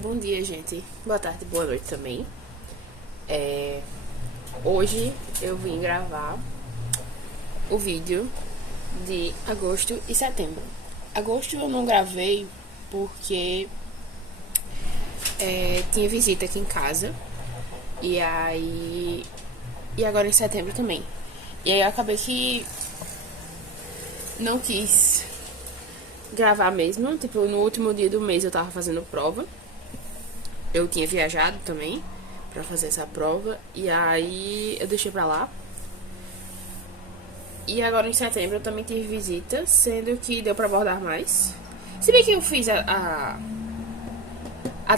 Bom dia, gente. Boa tarde, boa noite também. Hoje eu vim gravar o vídeo de agosto e setembro. Agosto eu não gravei porque tinha visita aqui em casa. E agora em setembro também. E aí eu acabei que não quis gravar mesmo. Tipo, no último dia do mês eu tava fazendo prova. Eu tinha viajado também pra fazer essa prova. E aí eu deixei pra lá. E agora em setembro eu também tive visita, sendo que deu pra abordar mais. Se bem que eu fiz a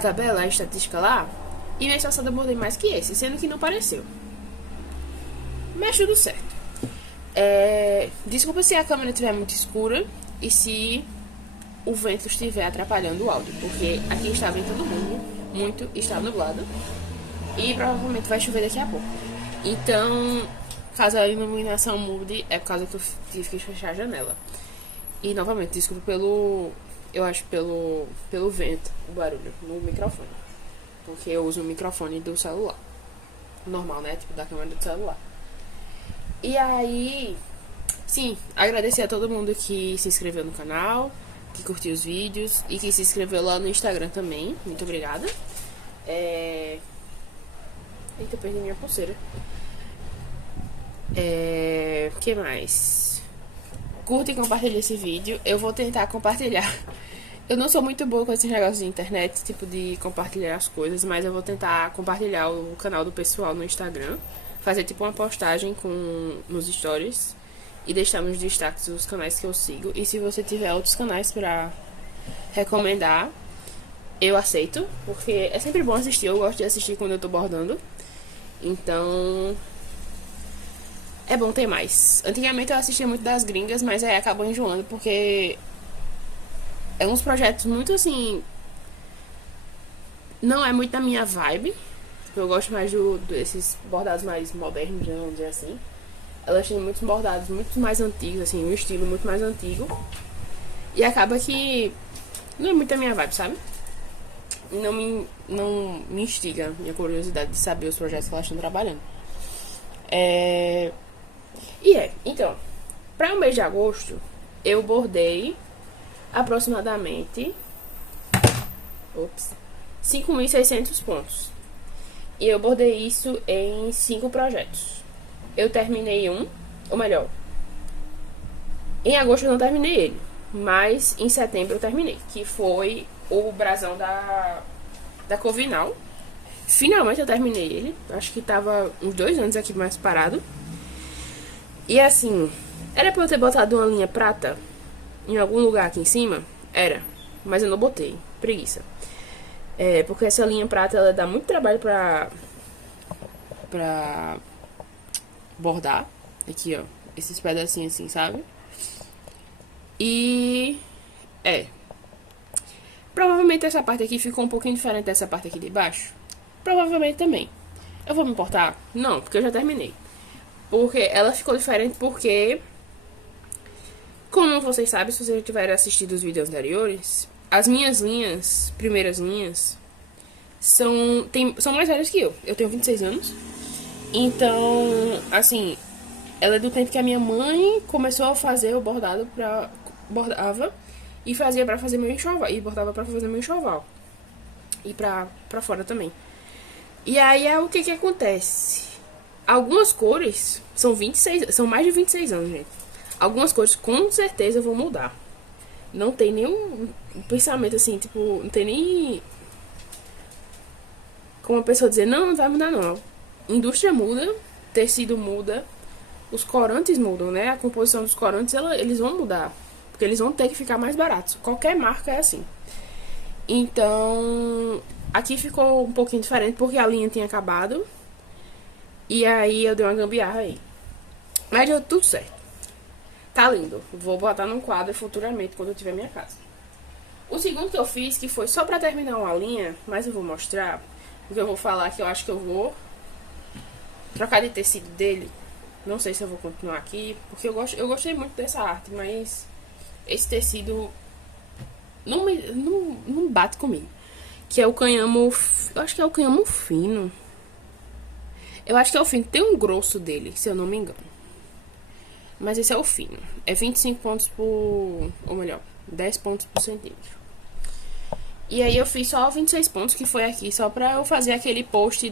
tabela, a estatística lá, e mês passado eu abordei mais que esse, sendo que não pareceu. Mas tudo certo. Desculpa se a câmera estiver muito escura e se o vento estiver atrapalhando o áudio, porque aqui está ventando muito, está nublado e provavelmente vai chover daqui a pouco. Então, caso a iluminação mude, é por causa que eu tive que fechar a janela. E novamente, desculpa pelo vento, o barulho no microfone, porque eu uso o microfone do celular normal, né, tipo da câmera do celular. E aí, sim, agradecer a todo mundo que se inscreveu no canal, que curtiu os vídeos e que se inscreveu lá no Instagram também. Muito obrigada. Eita, eu perdi minha pulseira. Que mais? Curta e compartilha esse vídeo. Eu vou tentar compartilhar. Eu não sou muito boa com esses negócios de internet, tipo de compartilhar as coisas, mas eu vou tentar compartilhar o canal do pessoal no Instagram. Fazer tipo uma postagem nos stories e deixar nos destaques os canais que eu sigo. E se você tiver outros canais pra recomendar, eu aceito, porque é sempre bom assistir. Eu gosto de assistir quando eu tô bordando. Então é bom ter mais. Antigamente eu assistia muito das gringas, mas aí acabou enjoando porque é uns projetos muito assim. Não é muito da minha vibe. Eu gosto mais desses bordados mais modernos, vamos dizer assim. Elas têm muitos bordados muito mais antigos, assim, um estilo muito mais antigo. E acaba que não é muito a minha vibe, sabe? Não me instiga minha curiosidade de saber os projetos que elas estão trabalhando. Então, para o mês de agosto, eu bordei aproximadamente 5.600 pontos. E eu bordei isso em 5 projetos. Eu terminei ou melhor, em agosto eu não terminei ele, mas em setembro eu terminei, que foi o brasão da Covinal. Finalmente eu terminei ele. Acho que tava uns 2 anos aqui mais parado. E assim, era pra eu ter botado uma linha prata em algum lugar aqui em cima? Era, mas eu não botei, preguiça. Porque essa linha prata, ela dá muito trabalho pra bordar. Aqui, ó, esses pedacinhos assim, sabe? E provavelmente essa parte aqui ficou um pouquinho diferente dessa parte aqui de baixo. Provavelmente também. Eu vou me importar? Não, porque eu já terminei. Porque ela ficou diferente porque, como vocês sabem, se vocês já tiverem assistido os vídeos anteriores, as minhas linhas, primeiras linhas, são mais velhas que eu. Eu tenho 26 anos. Então, assim, ela é do tempo que a minha mãe começou a fazer o bordado bordava e fazia pra fazer meu enxoval. E bordava pra fazer meu enxoval. E pra fora também. E aí o que acontece? Algumas cores são mais de 26 anos, gente. Algumas cores com certeza vão mudar. Não tem nenhum pensamento assim, tipo, não tem nem como a pessoa dizer, não vai mudar não. Indústria muda, tecido muda, os corantes mudam, né? A composição dos corantes, eles vão mudar, porque eles vão ter que ficar mais baratos. Qualquer marca é assim. Então, aqui ficou um pouquinho diferente, porque a linha tinha acabado. E aí eu dei uma gambiarra aí. Mas deu tudo certo. Tá lindo. Vou botar num quadro futuramente, quando eu tiver minha casa. O segundo que eu fiz, que foi só pra terminar uma linha, mas eu vou mostrar, porque eu vou falar que eu acho que eu vou trocar de tecido dele. Não sei se eu vou continuar aqui, porque eu gostei muito dessa arte, mas esse tecido não bate comigo. que é o canhamo, eu acho que é o canhamo fino. Eu acho que é o fino, tem um grosso dele, se eu não me engano. Mas esse é o fino. É 25 pontos por, ou melhor, 10 pontos por centímetro. E aí eu fiz só 26 pontos, que foi aqui, só pra eu fazer aquele post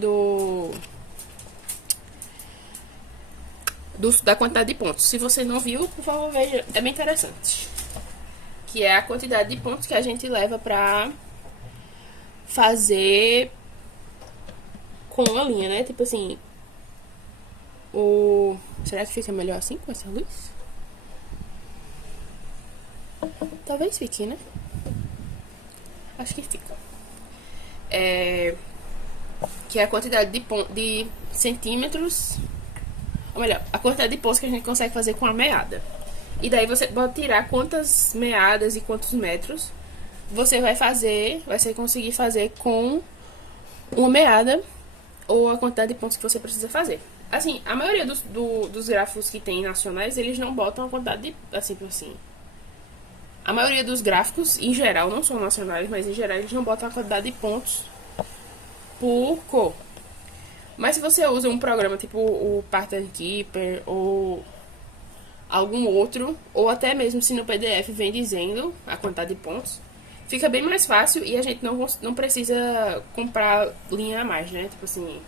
da quantidade de pontos. Se você não viu, por favor, veja. É bem interessante. Que é a quantidade de pontos que a gente leva pra fazer com a linha, né? Tipo assim, será que fica melhor assim com essa luz? Talvez fique, né? Acho que fica. Que é a quantidade de centímetros, ou melhor, a quantidade de pontos que a gente consegue fazer com a meada. E daí você pode tirar quantas meadas e quantos metros você vai conseguir fazer com uma meada ou a quantidade de pontos que você precisa fazer. Assim, a maioria dos gráficos que tem nacionais, eles não botam a quantidade de, assim. A maioria dos gráficos, em geral, não são nacionais, mas em geral eles não botam a quantidade de pontos por cor. Mas se você usa um programa tipo o Pattern Keeper ou algum outro, ou até mesmo se no PDF vem dizendo a quantidade de pontos, fica bem mais fácil e a gente não precisa comprar linha a mais, né? Tipo assim,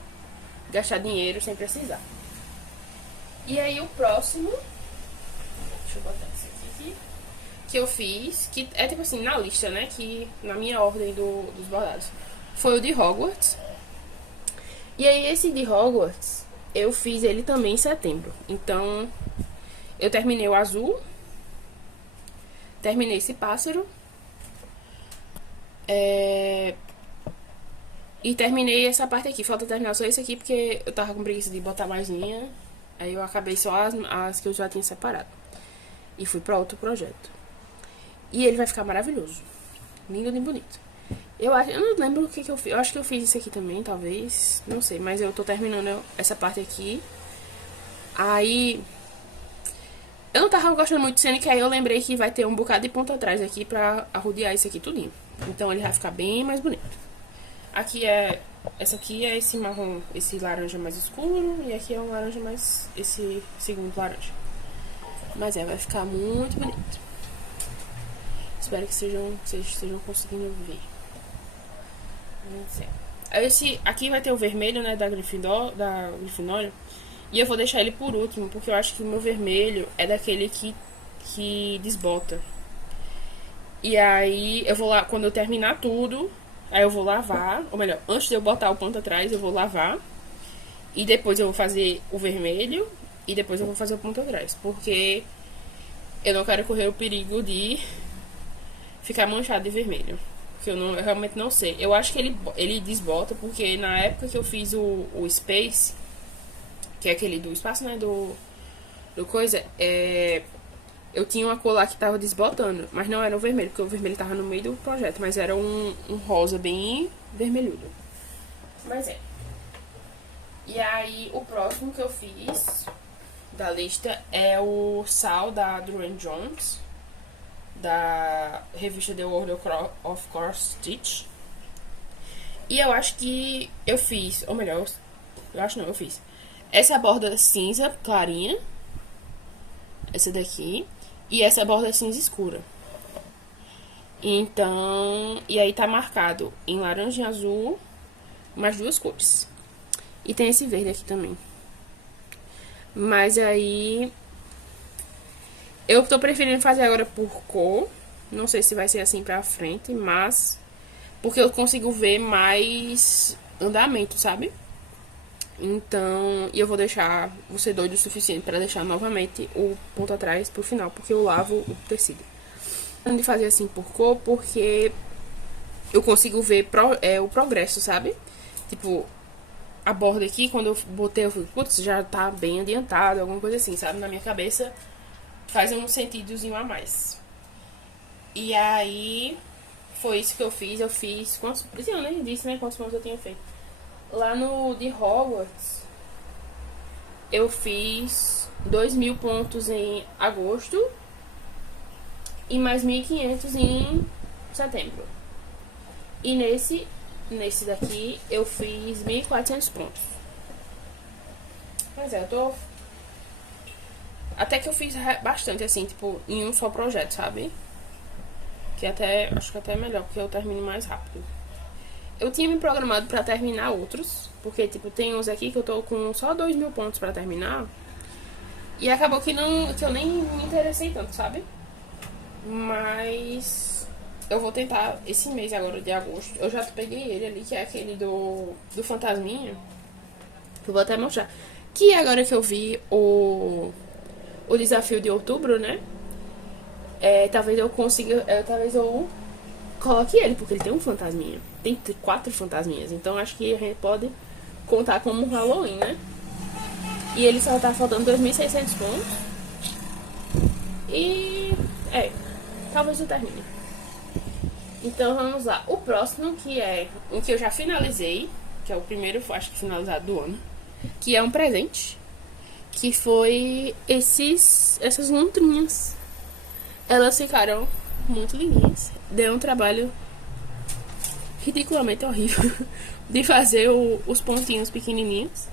gastar dinheiro sem precisar. E aí o próximo, deixa eu botar esse aqui, que eu fiz, que é tipo assim, na lista, né? Que na minha ordem dos bordados, foi o de Hogwarts. E aí esse de Hogwarts, eu fiz ele também em setembro. Então, eu terminei o azul, terminei esse pássaro, e terminei essa parte aqui. Falta terminar só esse aqui, porque eu tava com preguiça de botar mais linha. Aí eu acabei só as que eu já tinha separado. E fui pra outro projeto. E ele vai ficar maravilhoso. Lindo e bonito. Eu não lembro o que eu fiz. Eu acho que eu fiz isso aqui também, talvez. Não sei, mas eu tô terminando essa parte aqui. Aí eu não tava gostando muito, sendo que aí eu lembrei que vai ter um bocado de ponta atrás aqui pra arrodear isso aqui tudinho. Então ele vai ficar bem mais bonito. Aqui essa aqui é esse marrom, esse laranja mais escuro. E aqui é um laranja mais, esse segundo laranja. Mas vai ficar muito bonito. Espero que vocês estejam conseguindo ver. Esse aqui vai ter o vermelho, né, da Grifinória. E eu vou deixar ele por último, porque eu acho que o meu vermelho é daquele que desbota. E aí eu vou lá, quando eu terminar tudo, aí eu vou lavar, ou melhor, antes de eu botar o ponto atrás, eu vou lavar. E depois eu vou fazer o vermelho e depois eu vou fazer o ponto atrás, porque eu não quero correr o perigo de ficar manchado de vermelho. Porque eu realmente não sei. Eu acho que ele desbota, porque na época que eu fiz o Space, que é aquele do espaço, né, do coisa, eu tinha uma cor lá que tava desbotando, mas não era o vermelho, porque o vermelho tava no meio do projeto, mas era um rosa bem vermelhudo. Mas E aí, o próximo que eu fiz da lista é o Sal da Duran Jones, da revista The World of Cross Stitch. E eu acho que eu fiz, ou melhor, eu fiz essa borda cinza clarinha, essa daqui, e essa borda cinza escura. Então, e aí tá marcado em laranja e azul, mais duas cores. E tem esse verde aqui também. Mas aí eu tô preferindo fazer agora por cor. Não sei se vai ser assim pra frente, mas porque eu consigo ver mais andamento, sabe? Então, e eu vou ser doido o suficiente pra deixar novamente o ponto atrás pro final, porque eu lavo o tecido. De fazer assim por cor, porque eu consigo ver o progresso, sabe? Tipo, a borda aqui, quando eu botei, eu falei, putz, já tá bem adiantado, alguma coisa assim, sabe? Na minha cabeça faz um sentidozinho a mais. E aí foi isso que eu fiz. Eu fiz quantos, eu nem disse, né, quantos pontos eu tinha feito. Lá no de Hogwarts eu fiz 2.000 pontos em agosto e mais 1.500 em setembro. E nesse nesse daqui eu fiz 1.400 pontos. Mas eu tô... Até que eu fiz bastante, assim, tipo, em um só projeto, sabe? Que até, acho que até é melhor, porque eu termino mais rápido. Eu tinha me programado pra terminar outros, porque, tipo, tem uns aqui que eu tô com só 2.000 pontos pra terminar. E acabou que eu nem me interessei tanto, sabe? Mas eu vou tentar esse mês agora de agosto. Eu já peguei ele ali, que é aquele do Fantasminha. Eu vou até mostrar. Que agora que eu vi o desafio de outubro, né? Talvez eu consiga. Talvez eu coloque ele, porque ele tem um fantasminha. Tem 4 fantasminhas. Então acho que a gente pode contar como um Halloween, né? E ele só tá faltando 2.600 pontos. E. Talvez eu termine. Então vamos lá. O próximo, que é o que eu já finalizei, que é o primeiro, acho que finalizado do ano, que é um presente, que foi essas lontrinhas. Elas ficaram muito lindinhas. Deu um trabalho ridiculamente horrível de fazer os pontinhos pequenininhos.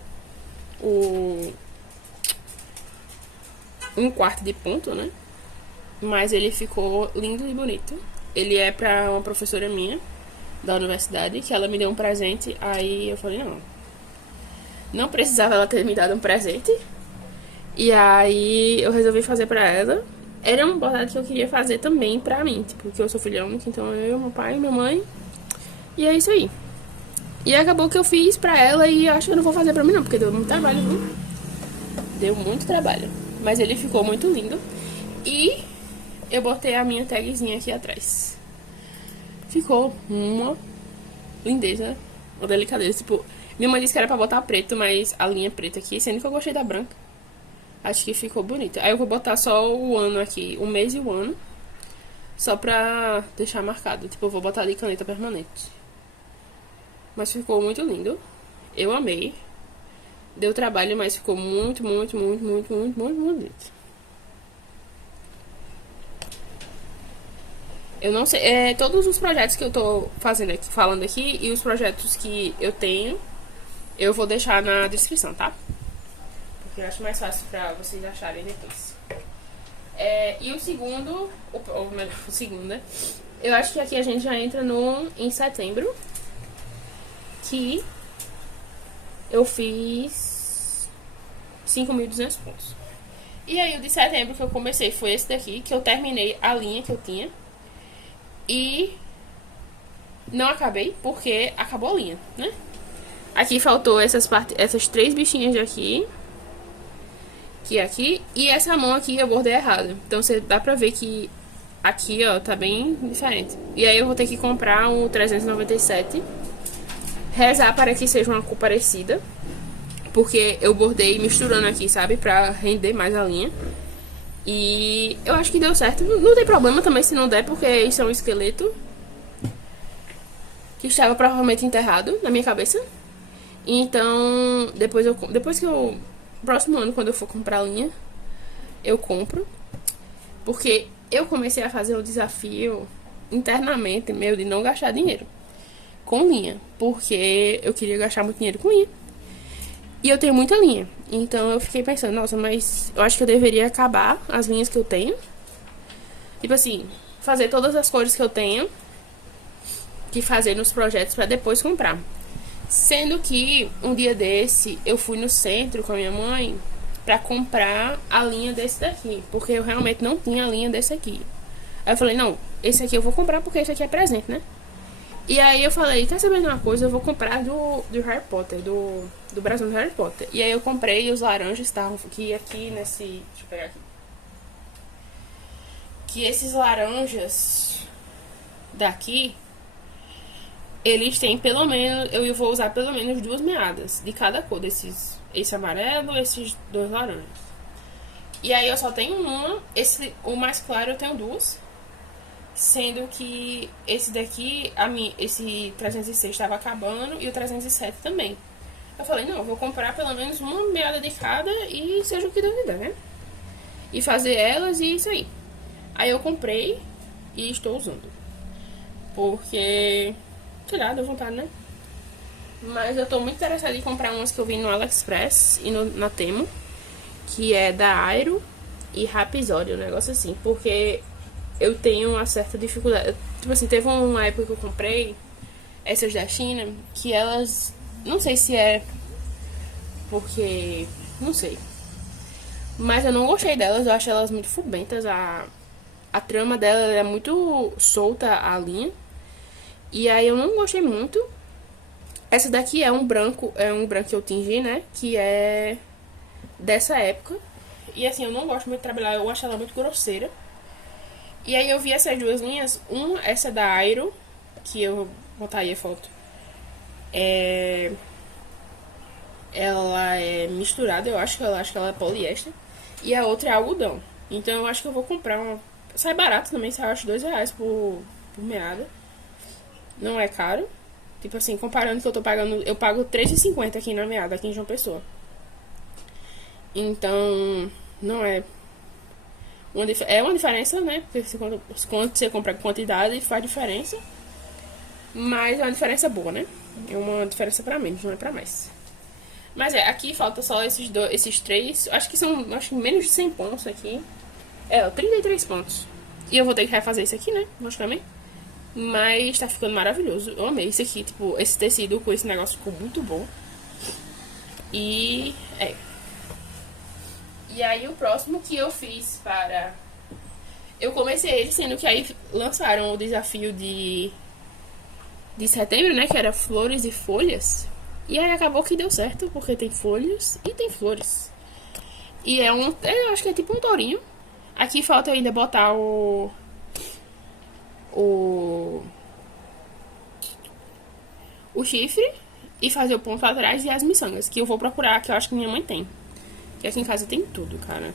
Um quarto de ponto, né? Mas ele ficou lindo e bonito. Ele é pra uma professora minha da universidade, que ela me deu um presente. Aí eu falei, não precisava ela ter me dado um presente. E aí eu resolvi fazer pra ela. Era uma bordada que eu queria fazer também pra mim, tipo, porque eu sou filha única, então eu, meu pai, minha mãe. E é isso aí. E acabou que eu fiz pra ela e acho que eu não vou fazer pra mim não, porque deu muito trabalho, viu? Deu muito trabalho. Mas ele ficou muito lindo. E eu botei a minha tagzinha aqui atrás. Ficou uma lindeza, uma delicadeza. Tipo, minha mãe disse que era pra botar preto, mas a linha preta aqui, sendo que eu gostei da branca. Acho que ficou bonita. Aí eu vou botar só o ano aqui, o mês e o ano. Só pra deixar marcado. Tipo, eu vou botar de caneta permanente. Mas ficou muito lindo. Eu amei. Deu trabalho, mas ficou muito, muito, muito, muito, muito, muito bonito. Eu não sei, todos os projetos que eu tô fazendo aqui, falando aqui, e os projetos que eu tenho, eu vou deixar na descrição, tá? Porque eu acho mais fácil pra vocês acharem depois. E o segundo, ou melhor, o segundo, né? Eu acho que aqui a gente já entra em setembro, que eu fiz 5.200 pontos. E aí o de setembro que eu comecei foi esse daqui, que eu terminei a linha que eu tinha. E não acabei, porque acabou a linha, né? Aqui faltou essas 3 bichinhas de aqui. Que aqui. E essa mão aqui eu bordei errado. Então você dá pra ver que aqui, ó, tá bem diferente. E aí eu vou ter que comprar um 397. Rezar para que seja uma cor parecida. Porque eu bordei misturando aqui, sabe? Pra render mais a linha. E eu acho que deu certo. Não tem problema também se não der, porque isso é um esqueleto que estava provavelmente enterrado na minha cabeça. Então, depois que eu... Próximo ano, quando eu for comprar linha, eu compro. Porque eu comecei a fazer um desafio internamente meu de não gastar dinheiro com linha. Porque eu queria gastar muito dinheiro com linha. E eu tenho muita linha. Então eu fiquei pensando, nossa, mas eu acho que eu deveria acabar as linhas que eu tenho. Tipo assim, fazer todas as cores que eu tenho. Que fazer nos projetos pra depois comprar. Sendo que um dia desse eu fui no centro com a minha mãe pra comprar a linha desse daqui. Porque eu realmente não tinha a linha desse aqui. Aí eu falei, não, esse aqui eu vou comprar porque esse aqui é presente, né? E aí eu falei, quer saber de uma coisa? Eu vou comprar do Harry Potter, do Brasil do Harry Potter. E aí eu comprei os laranjas, estavam aqui nesse... Deixa eu pegar aqui. Que esses laranjas daqui, eles têm pelo menos... Eu vou usar pelo menos 2 meadas de cada cor desses. Esse amarelo, esses 2 laranjas. E aí eu só tenho uma. O mais claro eu tenho 2. Sendo que esse daqui, esse 306 estava acabando e o 307 também. Eu falei, não, eu vou comprar pelo menos uma meada de cada e seja o que Deus me dá, né? E fazer elas e isso aí. Aí eu comprei e estou usando. Porque, sei lá, deu vontade, né? Mas eu tô muito interessada em comprar umas que eu vi no AliExpress e na Temu, que é da Airo e Rapisori, um negócio assim, porque eu tenho uma certa dificuldade. Tipo assim, teve uma época que eu comprei essas da China, que elas, não sei se é porque, não sei, mas eu não gostei delas, eu acho elas muito fubentas, a trama dela é muito solta, a linha, e aí eu não gostei muito. Essa daqui é um branco que eu tingi, né, que é dessa época, e assim, eu não gosto muito de trabalhar, eu acho ela muito grosseira. E aí eu vi essas duas linhas, essa da Airo, que eu vou botar aí a foto, ela é misturada, acho que ela é poliéster, e a outra é algodão. Então eu acho que eu vou comprar uma. Sai barato também, sai acho R$ 2 por meada. Não é caro. Tipo assim, comparando que eu tô pagando. Eu pago R$ 3,50 aqui na meada, aqui em João Pessoa. Então, não é. É uma diferença, né? Porque quando você compra quantidade faz diferença. Mas é uma diferença boa, né? É uma diferença pra menos, não é pra mais. Mas aqui falta só esses três. Acho que menos de 100 pontos aqui. 33 pontos. E eu vou ter que refazer isso aqui, né? Logicamente. Mas tá ficando maravilhoso. Eu amei isso aqui. Tipo, esse tecido com esse negócio ficou muito bom. E aí o próximo que eu fiz para. Eu comecei ele, sendo que aí lançaram o desafio de setembro, né? Que era flores e folhas. E aí acabou que deu certo, porque tem folhas e tem flores. E eu acho que é tipo um tourinho. Aqui falta ainda botar o chifre e fazer o ponto atrás e as miçangas, que eu vou procurar, que eu acho que minha mãe tem. Que aqui em casa tem tudo, cara.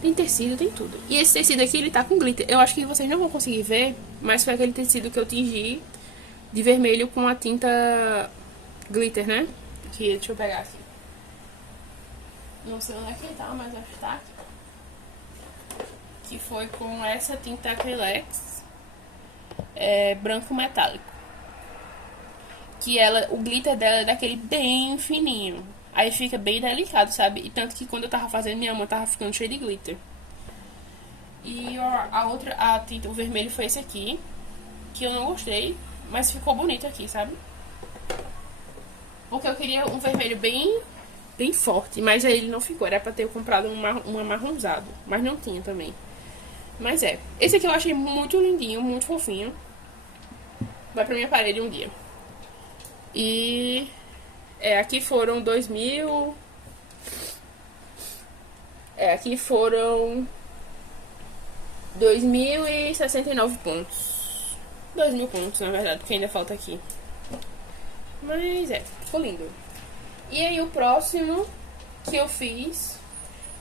Tem tecido, tem tudo. E esse tecido aqui, ele tá com glitter. Eu acho que vocês não vão conseguir ver, mas foi aquele tecido que eu tingi de vermelho com a tinta glitter, né? Aqui, deixa eu pegar aqui. Não sei onde é que ele tá, mas acho que tá aqui. Que foi com essa tinta acrylex branco metálico. Que o glitter dela é daquele bem fininho. Aí fica bem delicado, sabe? E tanto que quando eu tava fazendo, minha mão tava ficando cheia de glitter. E a tinta, o vermelho foi esse aqui, que eu não gostei, mas ficou bonito aqui, sabe? Porque eu queria um vermelho bem forte, mas aí ele não ficou. Era pra ter comprado um amarronzado, mas não tinha também. Mas esse aqui eu achei muito lindinho, muito fofinho. Vai pra minha parede um dia. E aqui foram 2.000. Aqui foram 2.069 pontos. 2.000 pontos, na verdade, porque ainda falta aqui. Mas ficou lindo. E aí o próximo que eu fiz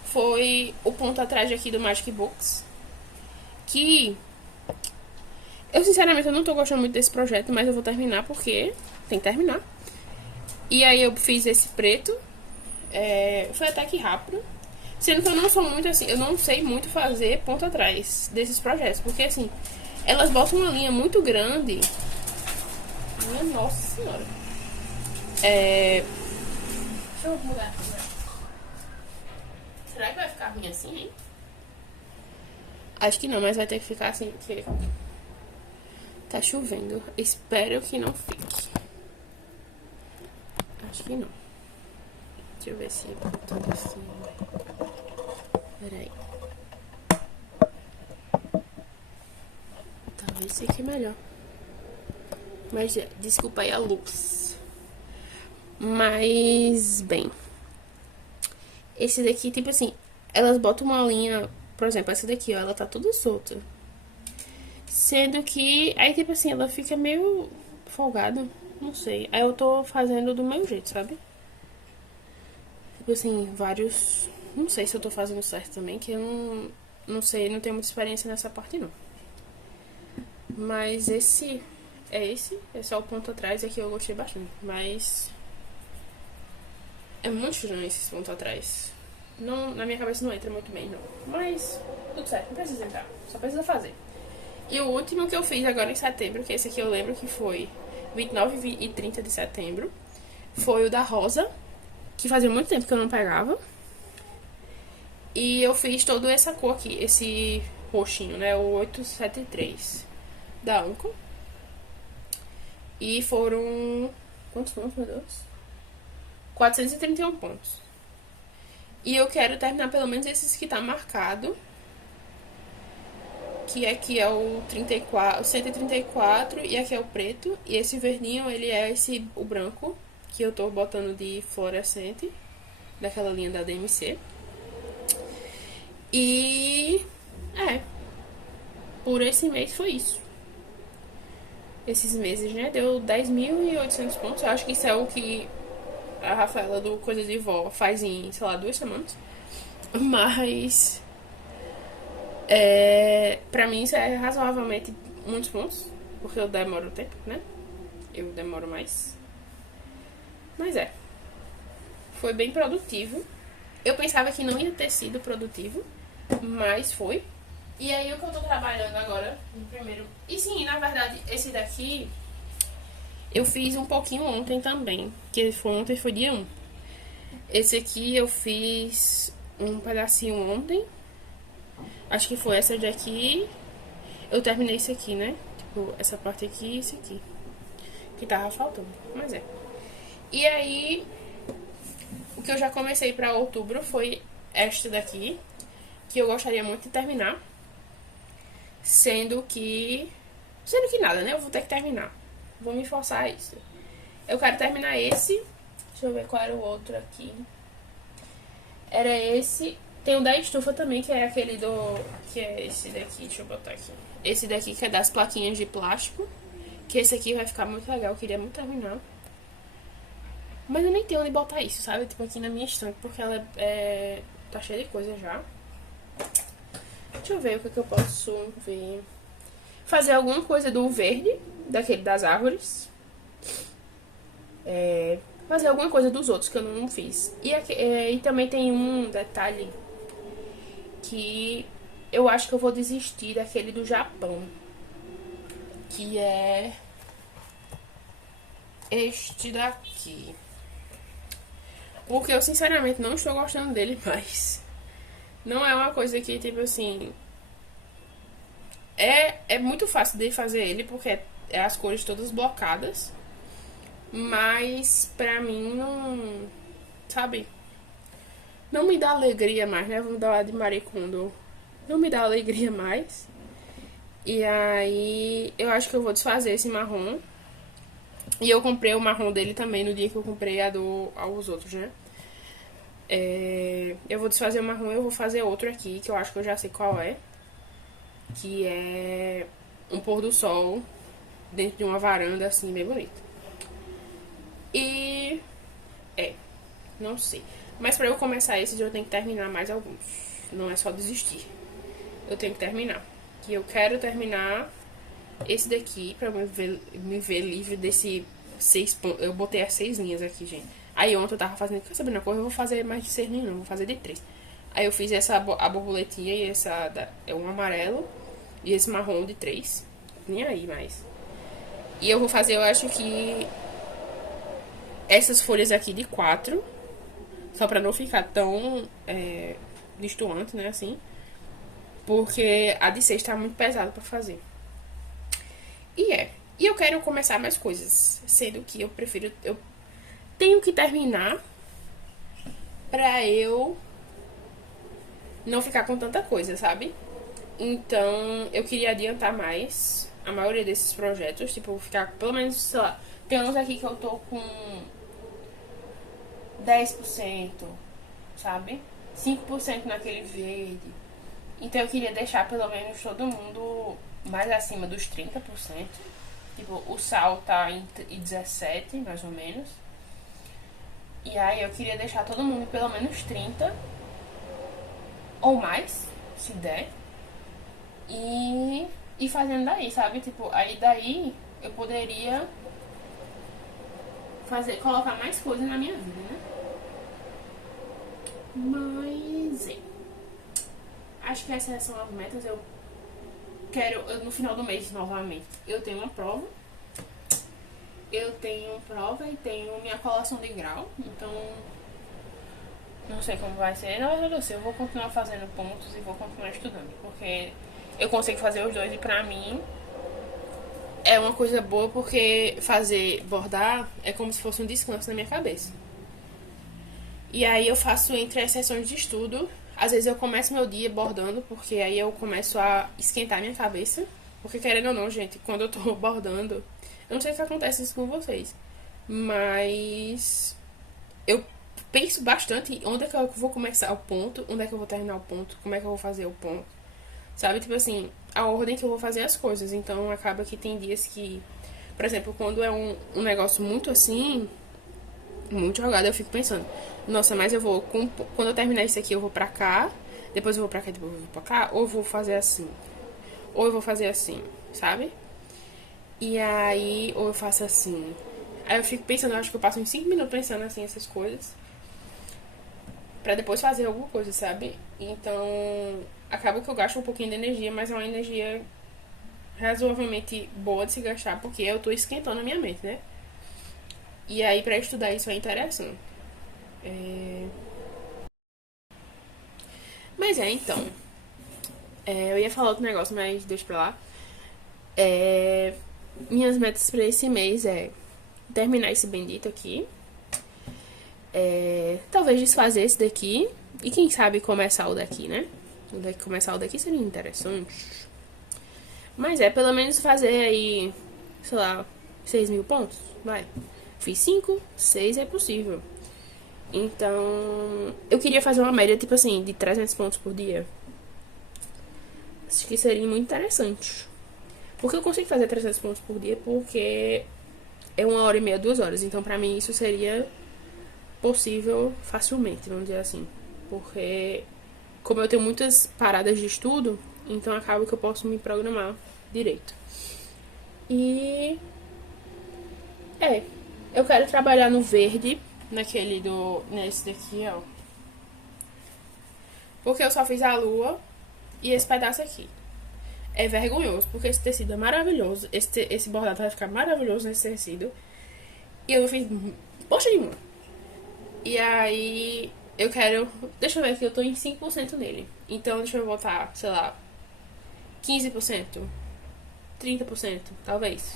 foi o ponto atrás aqui do Magic Books. Que eu sinceramente eu não tô gostando muito desse projeto, mas eu vou terminar porque tem que terminar. E aí eu fiz esse preto. Foi até que rápido. Sendo que eu não sou muito assim, eu não sei muito fazer ponto atrás desses projetos. Porque assim, elas botam uma linha muito grande. Minha nossa senhora. Deixa eu mudar aqui, né? Será que vai ficar ruim assim, hein? Acho que não, mas vai ter que ficar assim, porque tá chovendo. Espero que não fique. Acho que não. Deixa eu ver se tudo assim. Peraí. Talvez fique melhor. Mas desculpa aí a luz. Mas, bem. Esse daqui, tipo assim, elas botam uma linha. Por exemplo, essa daqui, ó, ela tá toda solta. Sendo que, aí tipo assim, ela fica meio folgada. Não sei. Aí eu tô fazendo do meu jeito, sabe? Tipo assim, vários. Não sei se eu tô fazendo certo também, que eu não sei, não tenho muita experiência nessa parte não. Mas esse é só o ponto atrás, aqui eu gostei bastante. Mas é muito estranho esse ponto atrás. Não, na minha cabeça não entra muito bem, não. Mas tudo certo, não precisa entrar, só precisa fazer. E o último que eu fiz agora em setembro, que esse aqui eu lembro que foi 29 e 30 de setembro. Foi o da rosa, que fazia muito tempo que eu não pegava. E eu fiz toda essa cor aqui, esse roxinho, né? O 873 da Anko. E foram... quantos pontos, meu Deus? 431 pontos. E eu quero terminar pelo menos esses que tá marcado. Que aqui é o 34, o 134 e aqui é o preto. E esse verdinho, ele é o branco, que eu tô botando de fluorescente, daquela linha da DMC. E... por esse mês foi isso. Esses meses, né? Deu 10.800 pontos. Eu acho que isso é o que a Rafaela do Coisa de Vó faz em, sei lá, 2 semanas. Mas... pra mim isso é razoavelmente muitos pontos. Porque eu demoro tempo, né? Eu demoro mais. Mas foi bem produtivo. Eu pensava que não ia ter sido produtivo, mas foi. E aí o que eu tô trabalhando agora, no primeiro... E sim, na verdade, esse daqui eu fiz um pouquinho ontem também. Que ontem foi dia 1. Esse aqui eu fiz um pedacinho ontem. Acho que foi essa daqui. Eu terminei esse aqui, né? Tipo, essa parte aqui e esse aqui. Que tava faltando, mas E aí, o que eu já comecei pra outubro foi esta daqui, que eu gostaria muito de terminar. Sendo que nada, né? Eu vou ter que terminar. Vou me forçar a isso. Eu quero terminar esse. Deixa eu ver qual era o outro aqui. Era esse. Tem o da estufa também, que é aquele do... que é esse daqui, deixa eu botar aqui. Esse daqui que é das plaquinhas de plástico. Que esse aqui vai ficar muito legal, eu queria muito terminar. Mas eu nem tenho onde botar isso, sabe? Tipo aqui na minha estante, porque ela tá cheia de coisa já. Deixa eu ver o que eu posso ver. Fazer alguma coisa do verde, daquele das árvores. Fazer alguma coisa dos outros que eu não fiz. E também tem um detalhe que eu acho que eu vou desistir daquele do Japão. Que é este daqui. Porque eu sinceramente não estou gostando dele mais. Não é uma coisa que, tipo assim... É muito fácil de fazer ele, porque é as cores todas blocadas. Mas pra mim não... sabe? Não me dá alegria mais, né? Vamos dar uma de Maricondo. Não me dá alegria mais. E aí eu acho que eu vou desfazer esse marrom. E eu comprei o marrom dele também no dia que eu comprei aos outros, né? Eu vou desfazer o marrom e eu vou fazer outro aqui, que eu acho que eu já sei qual é. Que é um pôr do sol dentro de uma varanda, assim, bem bonito. E... não sei. Mas pra eu começar esses, eu tenho que terminar mais alguns. Não é só desistir. Eu tenho que terminar. Que eu quero terminar esse daqui, pra me ver livre desse 6 pontos. Eu botei as 6 linhas aqui, gente. Aí ontem eu tava fazendo, quer saber na cor? Eu vou fazer mais de 6 linhas, não. Vou fazer de 3. Aí eu fiz a borboletinha e um amarelo. E esse marrom de 3. Nem aí mais. E eu vou fazer, eu acho que... essas folhas aqui de 4. Só pra não ficar tão destoante, né, assim. Porque a de 6 tá muito pesada pra fazer. E eu quero começar mais coisas. Sendo que eu prefiro... eu tenho que terminar pra eu não ficar com tanta coisa, sabe? Então, eu queria adiantar mais a maioria desses projetos. Tipo, ficar pelo menos, sei lá... Tem uns aqui que eu tô com 10%, sabe? 5% naquele verde. Então eu queria deixar pelo menos todo mundo mais acima dos 30%. Tipo, o sal tá em 17%, mais ou menos. E aí eu queria deixar todo mundo pelo menos 30%. Ou mais, se der. E fazendo daí, sabe? Tipo, aí daí eu poderia colocar mais coisas na minha vida, né? Mas acho que essas são as metas. Eu quero, no final do mês, novamente, eu tenho uma prova. eu tenho prova e tenho minha colação de grau, então não sei como vai ser. Na verdade, eu sei, eu vou continuar fazendo pontos e vou continuar estudando, porque eu consigo fazer os dois e pra mim é uma coisa boa, porque fazer bordar é como se fosse um descanso na minha cabeça. E aí eu faço entre as sessões de estudo. Às vezes eu começo meu dia bordando, porque aí eu começo a esquentar minha cabeça. Porque querendo ou não, gente, quando eu tô bordando, eu não sei o que acontece isso com vocês, mas eu penso bastante onde é que eu vou começar o ponto, onde é que eu vou terminar o ponto, como é que eu vou fazer o ponto. Sabe, tipo assim, a ordem que eu vou fazer as coisas. Então acaba que tem dias que, por exemplo, quando é um negócio muito assim, muito jogado, eu fico pensando, nossa, mas eu vou, quando eu terminar isso aqui, eu vou pra cá, depois eu vou pra cá, depois eu vou pra cá, ou eu vou fazer assim, ou eu vou fazer assim, sabe? E aí, ou eu faço assim. Aí eu fico pensando, eu acho que eu passo uns 5 minutos pensando assim, essas coisas, pra depois fazer alguma coisa, sabe? Então, acaba que eu gasto um pouquinho de energia, mas é uma energia razoavelmente boa de se gastar, porque eu tô esquentando a minha mente, né? E aí, pra estudar isso é interessante. Mas então. Eu ia falar outro negócio, mas deixa pra lá. Minhas metas pra esse mês é terminar esse bendito aqui. Talvez desfazer esse daqui. E quem sabe começar o daqui, né? Começar o daqui seria interessante. Mas pelo menos fazer aí, sei lá, 6.000 pontos. Vai. Fiz 5, 6 é possível. Então, eu queria fazer uma média, tipo assim, de 300 pontos por dia. Acho que seria muito interessante. Porque eu consigo fazer 300 pontos por dia, porque é 1h30, 2 horas. Então, pra mim, isso seria possível facilmente, vamos dizer assim. Porque, como eu tenho muitas paradas de estudo, então acaba que eu posso me programar direito. E eu quero trabalhar no verde, nesse daqui, ó. Porque eu só fiz a lua e esse pedaço aqui. É vergonhoso, porque esse tecido é maravilhoso. Esse bordado vai ficar maravilhoso nesse tecido. E eu não fiz poxa nenhuma. E aí eu quero. Deixa eu ver aqui, eu tô em 5% nele. Então deixa eu botar, sei lá, 15%, 30%, talvez.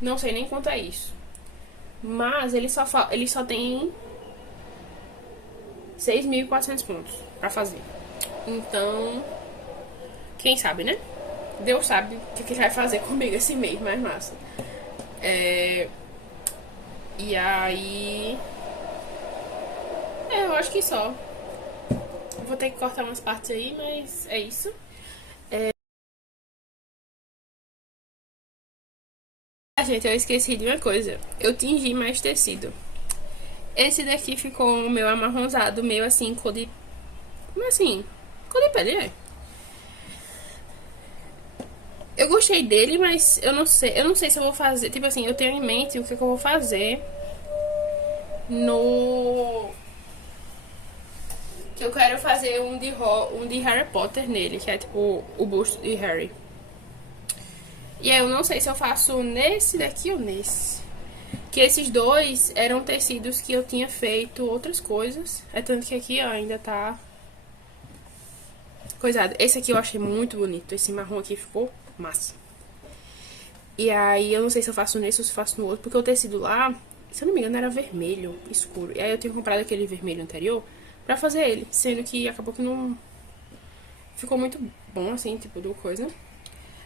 Não sei nem quanto é isso. Mas ele só tem 6.400 pontos pra fazer. Então, quem sabe, né? Deus sabe o que vai fazer comigo esse mês, mais massa. E aí. Eu acho que só. Vou ter que cortar umas partes aí, mas é isso. Gente, eu esqueci de uma coisa. Eu tingi mais tecido. Esse daqui ficou meio amarronzado, meio assim, cor de. Assim, cor de pele, é. Eu gostei dele, mas eu não sei se eu vou fazer. Tipo assim, eu tenho em mente o que eu vou fazer no. Que eu quero fazer um de Harry Potter nele, que é tipo o busto de Harry. E aí eu não sei se eu faço nesse daqui ou nesse. Que esses dois eram tecidos que eu tinha feito outras coisas. É tanto que aqui, ó, ainda tá coisado. Esse aqui eu achei muito bonito. Esse marrom aqui ficou massa. E aí eu não sei se eu faço nesse ou se faço no outro, porque o tecido lá, se eu não me engano, era vermelho escuro. E aí eu tinha comprado aquele vermelho anterior pra fazer ele, sendo que acabou que não ficou muito bom, assim, tipo, do coisa.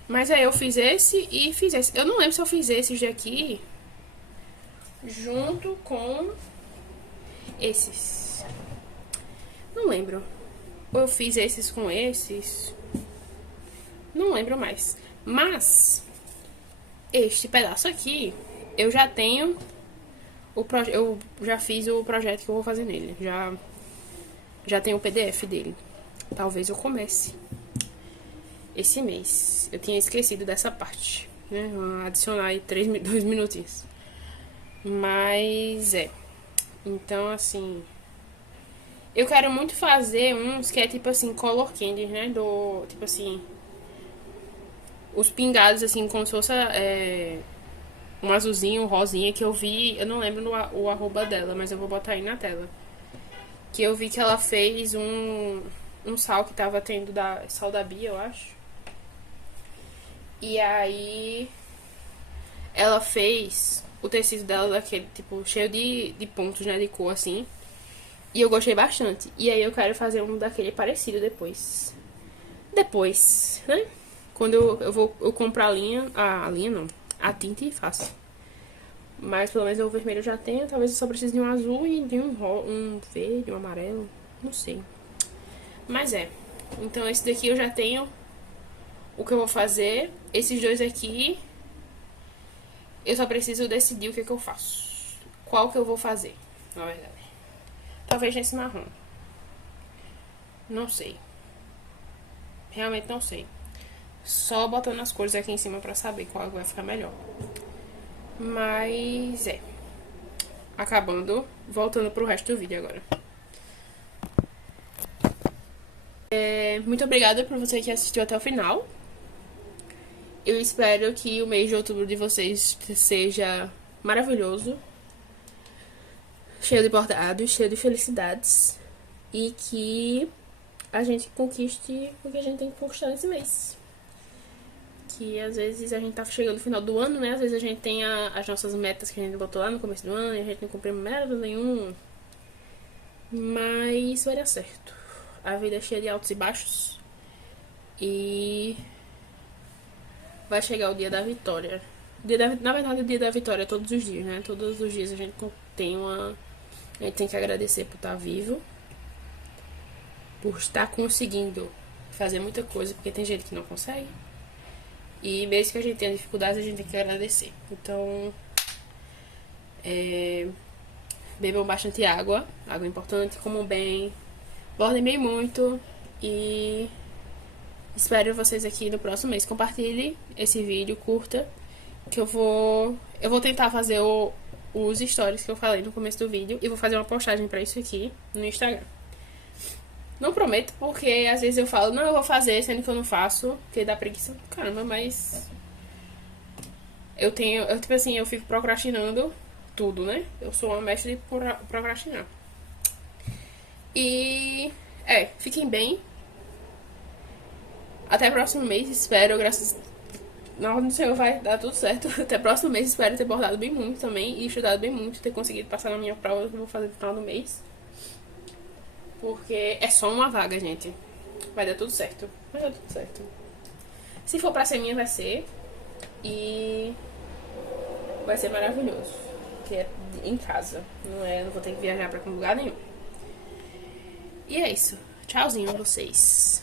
Mas aí eu fiz esse e fiz esse. Eu não lembro se eu fiz esses daqui junto com esses. Não lembro. Ou eu fiz esses com esses. Não lembro mais. Mas este pedaço aqui, eu já tenho eu já fiz o projeto que eu vou fazer nele. Já tenho o PDF dele. Talvez eu comece esse mês. Eu tinha esquecido dessa parte, né? Vou adicionar aí 2 minutinhos. Mas então, assim, eu quero muito fazer uns que é tipo assim, color candy, né? Tipo assim, os pingados, assim, como se fosse um azulzinho, um rosinha que eu vi. Eu não lembro o arroba dela, mas eu vou botar aí na tela. Que eu vi que ela fez um sal que tava tendo sal da Bia, eu acho. E aí ela fez o tecido dela daquele, tipo, cheio de pontos, né, de cor, assim. E eu gostei bastante. E aí eu quero fazer um daquele parecido depois. Depois, né? Quando eu compro a linha. A linha não. A tinta e faço. Mas pelo menos o vermelho eu já tenho. Talvez eu só precise de um azul e de um verde, um amarelo. Não sei. Mas é. Então esse daqui eu já tenho o que eu vou fazer. Esses dois aqui eu só preciso decidir o que eu faço. Qual que eu vou fazer, na verdade. Talvez nesse marrom. Não sei. Realmente não sei. Só botando as cores aqui em cima pra saber qual vai ficar melhor. Mas é. Acabando. Voltando pro resto do vídeo agora. Muito obrigada por você que assistiu até o final. Eu espero que o mês de outubro de vocês seja maravilhoso. Cheio de bordados, cheio de felicidades. E que a gente conquiste o que a gente tem que conquistar nesse mês. Que às vezes a gente tá chegando no final do ano, né? Às vezes a gente tem as nossas metas que a gente botou lá no começo do ano e a gente não cumpriu merda nenhum. Mas vai dar certo. A vida é cheia de altos e baixos. E vai chegar o dia da vitória. Na verdade, o dia da vitória é todos os dias, né? Todos os dias a gente a gente tem que agradecer por estar vivo. Por estar conseguindo fazer muita coisa, porque tem gente que não consegue. E mesmo que a gente tenha dificuldades, a gente tem que agradecer. Então, bebam bastante água. Água é importante, comam bem. Bordem bem muito. E espero vocês aqui no próximo mês. Compartilhe esse vídeo, curta. Que eu vou tentar fazer os stories que eu falei no começo do vídeo. E vou fazer uma postagem pra isso aqui no Instagram. Não prometo, porque às vezes eu falo, não, eu vou fazer, sendo que eu não faço, porque dá preguiça. Caramba, mas tipo assim, eu fico procrastinando tudo, né? Eu sou uma mestre de procrastinar. E fiquem bem. Até o próximo mês, espero, graças não sei, vai dar tudo certo. Até o próximo mês, espero ter bordado bem muito também e estudado bem muito, ter conseguido passar na minha prova que eu vou fazer no final do mês. Porque é só uma vaga, gente. Vai dar tudo certo. Vai dar tudo certo. Se for pra ser minha, vai ser. E vai ser maravilhoso. Que é em casa. Não vou ter que viajar pra lugar nenhum. E é isso. Tchauzinho a vocês.